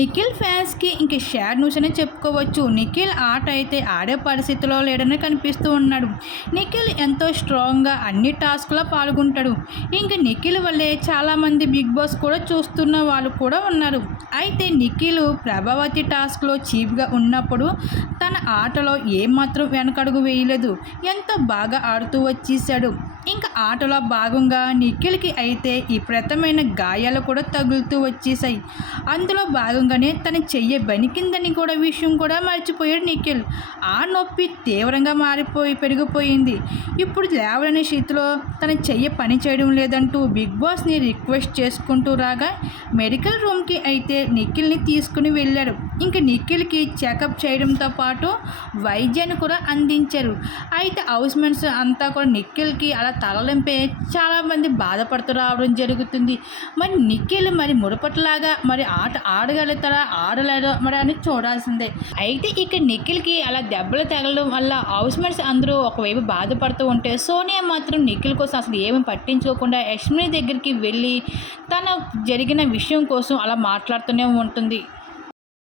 నిఖిల్ ఫ్యాన్స్కి ఇంక షాడ్ న్యూస్ అనే చెప్పుకోవచ్చు. నిఖిల్ ఆట అయితే ఆడే పరిస్థితిలో లేడని కనిపిస్తూ ఉన్నాడు. నిఖిల్ ఎంతో స్ట్రాంగ్గా అన్ని టాస్క్లో పాల్గొంటాడు. ఇంక నిఖిల్ వల్లే చాలామంది బిగ్ బాస్ కూడా చూస్తున్న వాళ్ళు కూడా ఉన్నారు. అయితే నిఖిల్ ప్రభావతి టాస్క్లో చీఫ్గా ఉన్నప్పుడు తన ఆటలో ఏమాత్రం వెనకడుగు వేయలేదు. ఎంతో బాగా ఆడుతూ వచ్చేసాడు ఇంకా ఆటలో భాగంగా నిఖిల్కి అయితే ఈ ప్రతమైన గాయాలు కూడా తగులుతూ వచ్చేసాయి అందులో భాగంగానే తన చెయ్యి బనికిందని కూడా విషయం కూడా మర్చిపోయాడు నిఖిల్. ఆ నొప్పి తీవ్రంగా మారిపోయి పెరిగిపోయింది. ఇప్పుడు లేవలేని స్థితిలో తన చెయ్యి పని చేయడం లేదంటూ బిగ్ బాస్ని రిక్వెస్ట్ చేసుకుంటూ రాగా మెడికల్ రూమ్కి అయితే నిఖిల్ని తీసుకుని వెళ్ళాడు. ఇంకా నిఖిల్కి చెకప్ చేయడంతో పాటు వైద్యాన్ని కూడా అందించారు. అయితే హౌస్ మెన్స్ అంతా కూడా నిఖిల్కి అలా తలలింపే చాలామంది బాధపడుతూ రావడం జరుగుతుంది. మరి నిఖిల్ మరి ముడపట్లాగా మరి ఆట ఆడగలుగుతారా ఆడలేదో మరి అని చూడాల్సిందే. అయితే ఇక నిఖిల్కి అలా దెబ్బలు తగలడం వల్ల హౌస్ మేట్స్ అందరూ ఒకవైపు బాధపడుతూ ఉంటే సోనియా మాత్రం నిఖిల్ కోసం అసలు ఏమీ పట్టించుకోకుండా యష్మిని దగ్గరికి వెళ్ళి తన జరిగిన విషయం కోసం అలా మాట్లాడుతూనే ఉంటుంది.